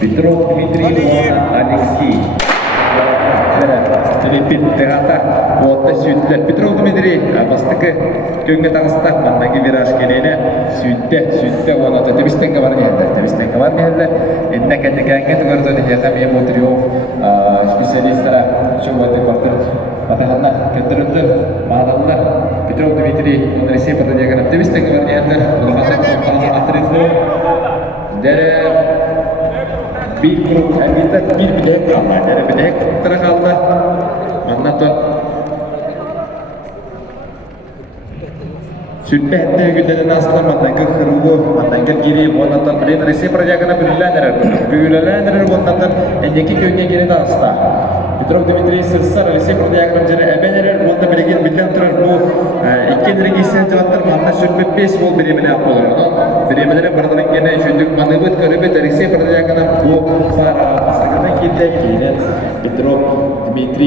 Петров Дмитрий Алексей. Репит тегата отта сүйтті. Петров Дмитрий бастықы көнге таңыстақ маңнағы вираж келейіне сүйтті оңаты төбістенгі бар нелді. Энне кәдекәңге түгірді дегеға мен Мотырев специалистара шоуаты бақтыр батағанна көндірілді мағадалдар. Петров Дмитрий оны Ресей бұрды дегені төбістенгі бар нелді. Bir grup kandidat bir bilek kaldı. Dari bilek terkaldı. Anlatın. Sütbette günlerin aslında mandangı kırılı, mandangı giri, ondan bilen resi projagana bilinler. Büyülenler ondan önceki köyüne geri de asla. Petrov Dmitriy Sırsar resi projagana jere ebeneler onda bilegen bilen turar bu ikkenleri giysen cevaplar manna sütbe 5 bol birimine yapılır. Birimlere bırdıran gene şündük manıbıt körübet resi projagana bu para sakın kitle Petrov Dmitriy